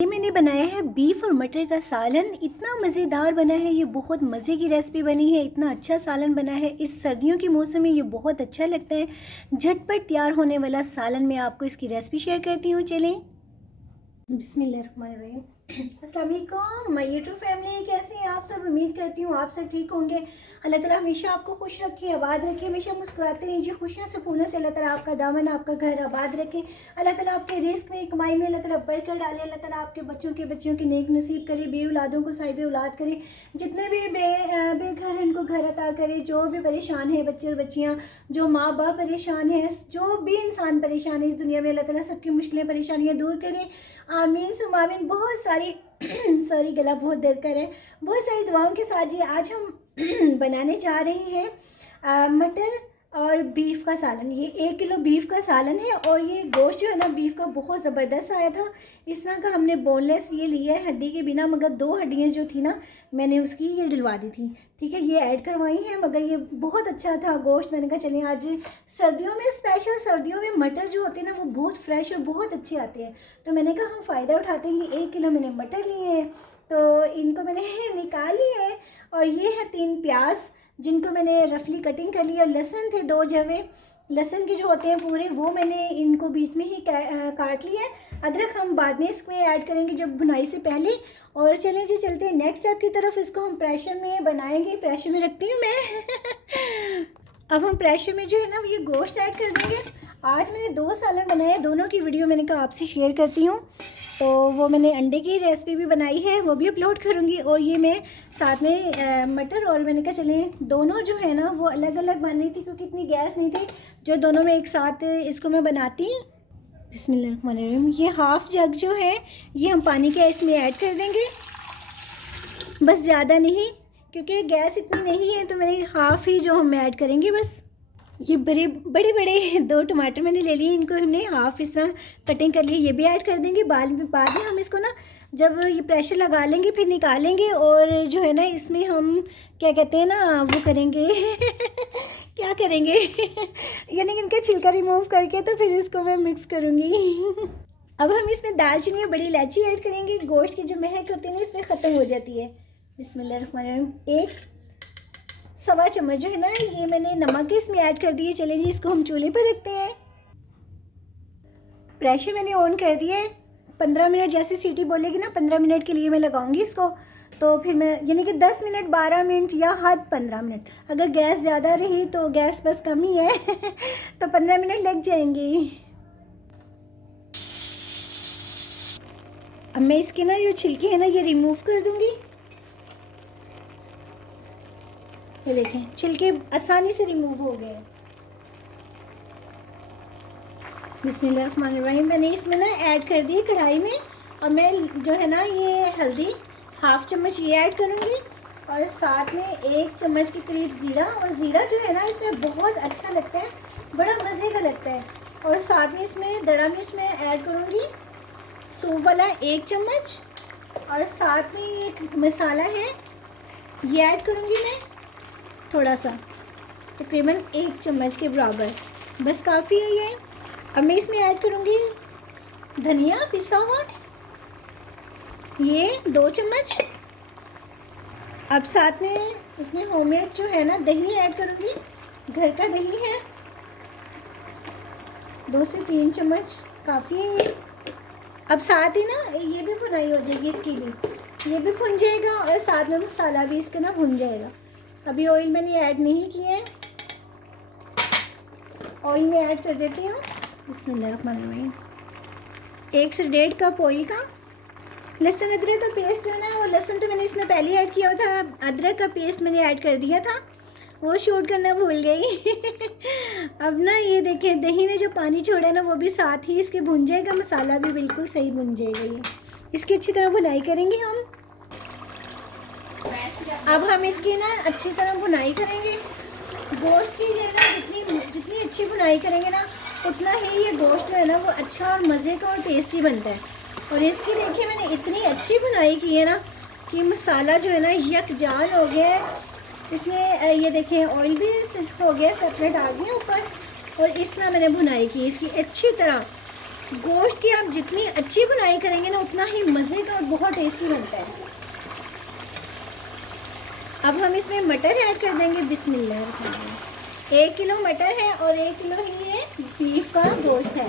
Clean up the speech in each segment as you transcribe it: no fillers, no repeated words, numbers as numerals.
ये मैंने बनाया है बीफ और मटर का सालन। इतना मज़ेदार बना है, ये बहुत मज़े की रेसिपी बनी है। इतना अच्छा सालन बना है, इस सर्दियों के मौसम में ये बहुत अच्छा लगता है। झटपट तैयार होने वाला सालन मैं आपको इसकी रेसिपी शेयर करती हूँ। चलें। बिस्मिल्लाहिर्रहमानिर्रहीम। अस्सलाम वालेकुम माय यूट्यूब फैमिली, कैसे हैं आप सब? उम्मीद करती हूँ आप सब ठीक होंगे। अल्लाह ताला हमेशा आपको खुश रखे, आबाद रखे, हमेशा मुस्कुराते रहिए। खुशियाँ सुकूनों से अल्लाह ताला आपका दामन, आपका घर आबाद रखे। अल्लाह ताला आपके रिस्क में, कमाई में अल्लाह ताला बरकत डाले। अल्लाह ताला आपके बच्चों के नेक नसीब करे, बे औलादों को साहिब औलाद करे। जितने भी बेघर उनको घर अता करे। जो भी परेशान है बच्चे और बच्चियाँ, जो माँ बाप परेशान है, जो भी इंसान परेशान है इस दुनिया में, अल्लाह ताला सबकी मुश्किलें परेशानियाँ दूर करे। आमीन सुम आमीन। बहुत सारी सॉरी गला बहुत दर्द कर है। बहुत सारी दुआओं के साथ जी आज हम बनाने जा रहे हैं मटर और बीफ का सालन। ये 1 किलो बीफ का सालन है और ये गोश्त जो है ना बीफ का बहुत ज़बरदस्त आया था। इस तरह का हमने बोनलेस ये लिया है, हड्डी के बिना, मगर 2 हड्डियाँ जो थी ना मैंने उसकी ये डलवा दी थी। ठीक है, ये ऐड करवाई हैं, मगर ये बहुत अच्छा था गोश्त। मैंने कहा चलें आज सर्दियों में, स्पेशल सर्दियों में मटर जो होते हैं ना वो बहुत फ्रेश और बहुत अच्छे आते हैं, तो मैंने कहा हम फ़ायदा उठाते हैं। ये 1 किलो मैंने मटर लिए हैं, तो इनको मैंने निकाल लिए हैं। और ये है 3 प्याज जिनको मैंने रफली कटिंग कर ली। और लहसुन थे 2 जवे लहसुन के जो होते हैं पूरे, वो मैंने इनको बीच में ही काट लिया है। अदरक हम बाद में इसमें ऐड करेंगे जब भुनाई से पहले। और चलें जी चलते हैं नेक्स्ट स्टेप की तरफ। इसको हम प्रेशर में बनाएंगे। प्रेशर में रखती हूँ मैं अब हम प्रेशर में जो है ना ये गोश्त ऐड कर देंगे। आज मैंने 2 सालन बनाए, दोनों की वीडियो मैंने कहा आपसे शेयर करती हूँ। तो वो मैंने अंडे की रेसिपी भी बनाई है, वो भी अपलोड करूँगी। और ये मैं साथ में मटर, और मैंने कहा चलें दोनों जो है ना वो अलग अलग बन रही थी क्योंकि इतनी गैस नहीं थी जो दोनों में एक साथ इसको मैं बनाती। बिस्मिल्लाहिर्रहमानिर्रहीम। ये हाफ़ जग जो है ये हम पानी के इसमें ऐड कर देंगे, बस ज़्यादा नहीं, क्योंकि गैस इतनी नहीं है तो मैंने हाफ़ ही जो हम ऐड करेंगे बस। ये बड़े बड़े 2 टमाटर मैंने ले लिए, इनको हमने हाफ़ इस तरह कटिंग कर ली, ये भी ऐड कर देंगे। बाद में हम इसको ना जब ये प्रेशर लगा लेंगे फिर निकालेंगे, और जो है ना इसमें हम क्या कहते हैं ना वो करेंगे क्या करेंगे यानी कि इनका छिलका रिमूव करके तो फिर इसको मैं मिक्स करूँगी अब हम इसमें दालचीनी और बड़ी इलायची ऐड करेंगे। गोश्त की जो महक होती है ना इसमें ख़त्म हो जाती है। बिस्मिल्लाहिर्रहमानिर्रहीम। 1 सवा चम्मच जो है ना ये मैंने नमक इसमें ऐड कर दिए। चलिए जी इसको हम चूल्हे पर रखते हैं। प्रेशर मैंने ऑन कर दिया है। 15 मिनट जैसे सीटी बोलेगी ना 15 मिनट के लिए मैं लगाऊंगी इसको। तो फिर मैं यानी कि 10 मिनट 12 मिनट या हद 15 मिनट। अगर गैस ज़्यादा रही तो गैस बस कम ही है तो 15 मिनट लग जाएंगी। अब मैं इसके ना जो छिलके हैं ना ये रिमूव कर दूंगी। ये देखें छिलके आसानी से रिमूव हो गए। बिस्मिल्लाहिर्रहमानिर्रहीम। मैंने इसमें ना ऐड कर दी कढ़ाई में। और मैं जो है ना ये हल्दी हाफ़ चम्मच ये ऐड करूँगी, और साथ में 1 चम्मच के करीब ज़ीरा। और ज़ीरा जो है ना इसमें बहुत अच्छा लगता है, बड़ा मज़े का लगता है। और साथ में इसमें दड़ा मिर्च मैं ऐड करूँगी, सूप वाला 1 चम्मच। और साथ में एक मसाला है ये ऐड करूँगी मैं थोड़ा सा, तकरीबन 1 चम्मच के बराबर, बस काफ़ी है ये। अब मैं इसमें ऐड करूँगी धनिया पिसा हुआ, ये 2 चम्मच। अब साथ में इसमें होममेड जो है ना दही ऐड करूँगी, घर का दही है, 2 से 3 चम्मच काफ़ी है ये। अब साथ ही ना ये भी भुनाई हो जाएगी, इसकी भी ये भी भुन जाएगा, और साथ में मसाला भी इसका ना भुन जाएगा। अभी ऑयल मैंने ऐड नहीं किया है, ऑयल में ऐड कर देती हूँ। बिस्मिल्लाहिर्रहमानिर्रहीम। 1 से 1.5 कप ऑयल का। लहसुन अदरक का पेस्ट जो है ना वो लहसुन तो मैंने इसमें पहले ऐड किया था, अदरक का पेस्ट मैंने ऐड कर दिया था, वो शूट करना भूल गई अब ना ये देखें दही ने जो पानी छोड़ा ना वो भी साथ ही इसके भुन जाएगा, मसाला भी बिल्कुल सही भुन जाएगा। ये इसकी अच्छी तरह भुनाई करेंगे हम। अब हम इसकी ना अच्छी तरह भुनाई करेंगे। गोश्त की जो है ना जितनी अच्छी भुनाई करेंगे ना उतना ही ये गोश्त है ना वो अच्छा और मज़े का और टेस्टी बनता है। और इसकी देखिए मैंने इतनी अच्छी भुनाई की है ना कि मसाला जो है ना यकजान हो गया है। इसमें ये देखें ऑयल भी हो गया सेपरेट आ गया ऊपर। और इस तरह मैंने भुनाई की इसकी अच्छी तरह। गोश्त की आप जितनी अच्छी बुनाई करेंगे ना उतना ही मज़े का और बहुत टेस्टी बनता है। अब हम इसमें मटर ऐड कर देंगे। बिस्मिल्लाह। 1 किलो मटर है और 1 किलो ही ये बीफ का गोश्त है।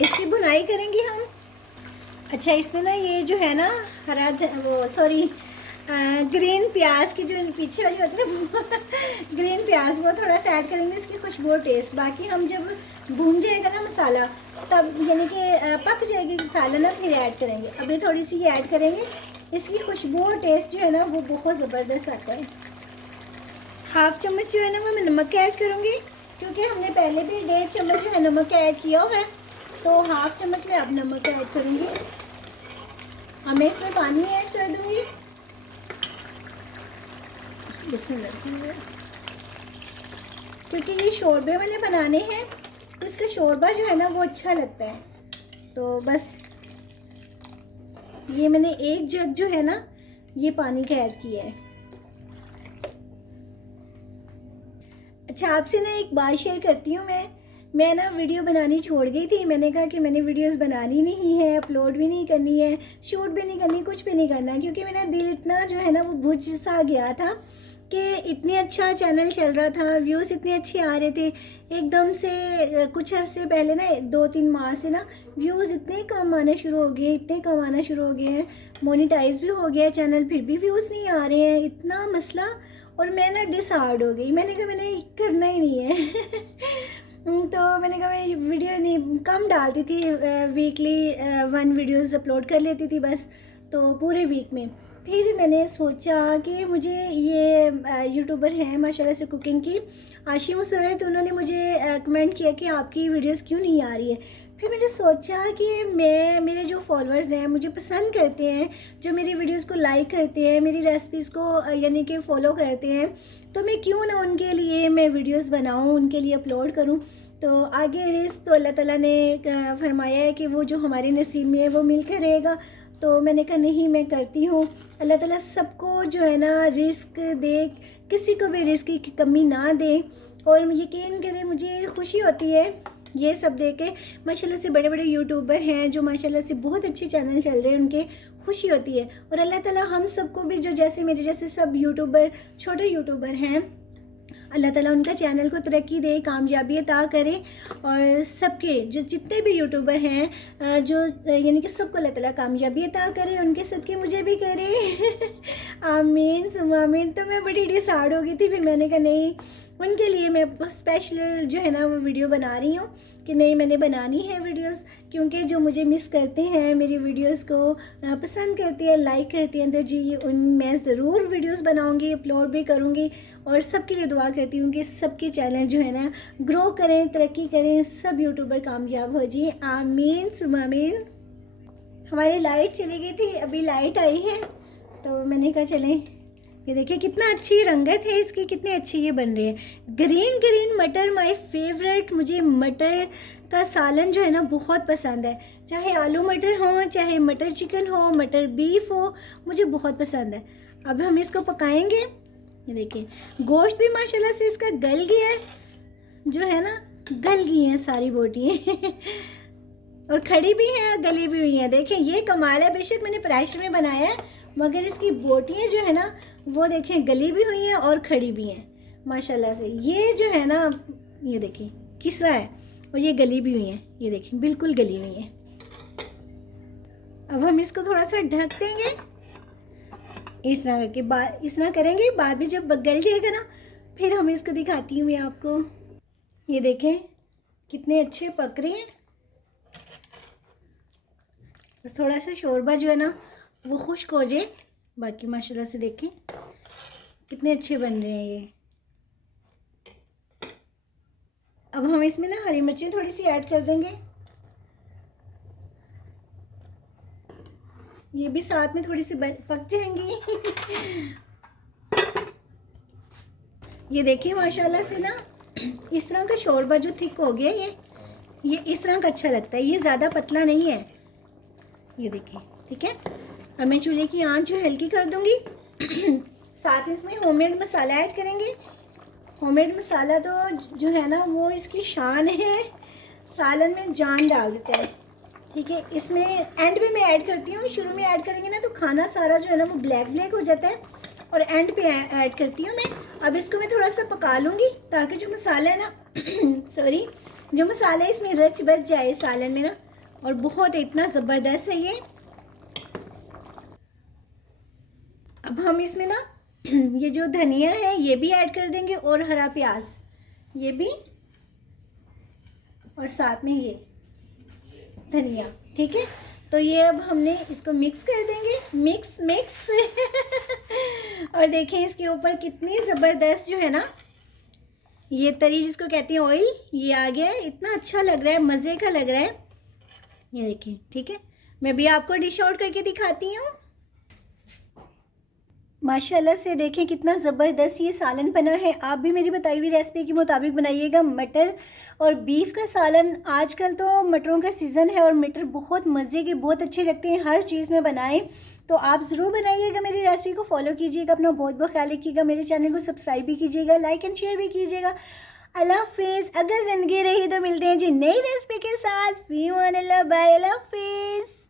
इसकी बुनाई करेंगे हम। अच्छा, इसमें ना ये जो है ना हरा वो सॉरी ग्रीन प्याज की जो पीछे वाली होती है ना ग्रीन प्याज, वो थोड़ा सा ऐड करेंगे, इसकी खुशबू और टेस्ट। बाकी हम जब भून जाएगा ना मसाला, तब यानी कि पक जाएगी मसाला ना, फिर ऐड करेंगे। अभी थोड़ी सी ये ऐड करेंगे, इसकी खुशबू और टेस्ट जो है ना वो बहुत ज़बरदस्त आता है। 1/2 चम्मच जो है ना वो मैं नमक ऐड करूँगी, क्योंकि हमने पहले भी 1.5 चम्मच जो है नमक ऐड किया हुआ है, तो 1/2 चम्मच में अब नमक ऐड करूँगी। अब मैं इसमें पानी ऐड कर दूँगी। क्योंकि ये शोरबे वाले बनाने हैं तो इसका शोरबा जो है ना वो अच्छा लगता है। तो बस ये मैंने 1 जग जो है ना ये पानी का ऐड किया है। अच्छा, आपसे ना एक बात शेयर करती हूँ। मैं ना वीडियो बनानी छोड़ गई थी। मैंने कहा कि मैंने वीडियोस बनानी नहीं है, अपलोड भी नहीं करनी है, शूट भी नहीं करनी, कुछ भी नहीं करना, क्योंकि मेरा दिल इतना जो है ना वो बुझ सा गया था कि इतनी अच्छा चैनल चल रहा था, व्यूज़ इतने अच्छे आ रहे थे। एकदम से कुछ अर्से पहले ना 2-3 माह से ना व्यूज़ इतने कम आना शुरू हो गए, इतने कम आना शुरू हो गए हैं। मोनेटाइज भी हो गया चैनल, फिर भी व्यूज़ नहीं आ रहे हैं, इतना मसला। और मैं ना डिसहार्ड हो गई। मैंने कहा मैंने करना ही नहीं है तो मैंने कहा मैं वीडियो नहीं कम डालती थी, वीकली 1 वीडियोस अपलोड कर लेती थी बस, तो पूरे वीक में। फिर मैंने सोचा कि मुझे ये यूट्यूबर हैं माशाल्लाह से कुकिंग की, आशी मुसरत, उन्होंने मुझे कमेंट किया कि आपकी वीडियोस क्यों नहीं आ रही है। फिर मैंने सोचा कि मेरे जो फॉलोअर्स हैं, मुझे पसंद करते हैं, जो मेरी वीडियोस को लाइक करते हैं, मेरी रेसिपीज़ को यानी कि फ़ॉलो करते हैं, तो मैं क्यों ना उनके लिए मैं वीडियोस बनाऊं, उनके लिए अपलोड करूं। तो आगे रिस्क तो अल्लाह ताला ने फरमाया है कि वो जो हमारे नसीब में है वो मिलकर रहेगा। तो मैंने कहा नहीं, मैं करती हूँ। अल्लाह ताला सबको जो है ना रिस्क दे, किसी को भी रिस्क की कमी ना दे। और यकीन करें मुझे खुशी होती है ये सब देख के। माशाल्लाह से बड़े बड़े यूट्यूबर हैं जो माशाल्लाह से बहुत अच्छे चैनल चल रहे हैं, उनके खुशी होती है। और अल्लाह ताला हम सबको भी, जो जैसे मेरे जैसे सब यूट्यूबर, छोटे यूट्यूबर हैं, अल्लाह ताला उनका चैनल को तरक्की दे, कामयाबी अता करे। और सबके जो जितने भी यूट्यूबर हैं जो यानी कि सबको अल्लाह ताला कामयाबी अता करे, उनके सदके मुझे भी करे आमीन सुम्मा आमीन। तो मैं बड़ी डिसहार्ड हो गई थी। फिर मैंने कहा नहीं, उनके लिए मैं स्पेशल जो है ना वो वीडियो बना रही हूँ कि नहीं, मैंने बनानी है वीडियोस, क्योंकि जो मुझे मिस करते हैं, मेरी वीडियोस को पसंद करते हैं, लाइक करते हैं, तो जी मैं ज़रूर वीडियोस बनाऊँगी, अपलोड भी करूँगी। और सबके लिए दुआ करती हूँ कि सबके चैनल जो है ना ग्रो करें, तरक्की करें, सब यूट्यूबर कामयाब हो जी, आमीन सुम्मा आमीन। हमारी लाइट चली गई थी, अभी लाइट आई है, तो मैंने कहा चलें। ये देखिए कितना अच्छी रंगत है इसकी, कितने अच्छे ये बन रहे हैं। ग्रीन ग्रीन मटर माय फेवरेट। मुझे मटर का सालन जो है ना बहुत पसंद है, चाहे आलू मटर हो, चाहे मटर चिकन हो, मटर बीफ हो, मुझे बहुत पसंद है। अब हम इसको पकाएंगे। ये देखिए गोश्त भी माशाल्लाह से इसका गल गया है, जो है ना गल गई हैं सारी बोटियाँ और खड़ी भी हैं, गली भी हुई हैं। देखें ये कमाल है, बेशक मैंने प्रेशर में बनाया है, मगर इसकी बोटियाँ जो है ना वो देखें गली भी हुई हैं और खड़ी भी हैं माशाल्लाह से। ये जो है ना, ये देखें किस तरह है, और ये गली भी हुई हैं, ये देखें बिल्कुल गली हुई हैं। अब हम इसको थोड़ा सा ढक देंगे इस तरह करके। इस तरह करेंगे, बाद में जब गल जाएगा ना फिर हम इसको दिखाती हूँ मैं आपको। ये देखें कितने अच्छे पक रहे हैं। बस थोड़ा सा शोरबा जो है ना वो खुश्क हो जाए, बाकी माशाल्लाह से देखें कितने अच्छे बन रहे हैं ये। अब हम इसमें ना हरी मिर्चें थोड़ी सी ऐड कर देंगे, ये भी साथ में थोड़ी सी पक जाएंगी ये देखिए माशाल्लाह से ना इस तरह का शोरबा जो थिक हो गया, ये इस तरह का अच्छा लगता है, ये ज़्यादा पतला नहीं है। ये देखिए ठीक है। अब मैं चूल्हे की आंच जो हल्की कर दूंगी साथ इसमें होममेड मसाला ऐड करेंगे। होममेड मसाला तो जो है ना वो इसकी शान है, सालन में जान डाल देता है। ठीक है, इसमें एंड में मैं ऐड करती हूँ, शुरू में ऐड करेंगे ना तो खाना सारा जो है ना वो ब्लैक ब्लैक हो जाता है, और एंड पे ऐड करती हूँ मैं। अब इसको मैं थोड़ा सा पका लूँगी ताकि जो मसाला है ना सॉरी, जो मसाला है इसमें रच बच जाए सालन में ना, और बहुत इतना ज़बरदस्त है ये। अब हम इसमें ना ये जो धनिया है ये भी ऐड कर देंगे, और हरा प्याज ये भी, और साथ में ये धनिया। ठीक है, तो ये अब हमने इसको मिक्स कर देंगे, मिक्स मिक्स और देखें इसके ऊपर कितनी ज़बरदस्त जो है ना ये तरी जिसको कहते हैं ऑयल, ये आ गया है। इतना अच्छा लग रहा है, मज़े का लग रहा है, ये देखिए। ठीक है, मैं भी आपको डिश आउट करके दिखाती हूँ। माशाल्लाह से देखें कितना ज़बरदस्त ये सालन बना है। आप भी मेरी बताई हुई रेसिपी के मुताबिक बनाइएगा। मटर और बीफ का सालन, आजकल तो मटरों का सीज़न है और मटर बहुत मज़े के, बहुत अच्छे लगते हैं, हर चीज़ में बनाएं। तो आप ज़रूर बनाइएगा, मेरी रेसिपी को फॉलो कीजिएगा, अपना बहुत बहुत ख्याल रखिएगा, मेरे चैनल को सब्सक्राइब भी कीजिएगा, लाइक एंड शेयर भी कीजिएगा। अल्लाह हाफिज़। अगर ज़िंदगी रही तो मिलते हैं जी नई रेसिपी के साथ। फ़ी अमान अल्लाह, बाय, अल्लाह हाफिज़।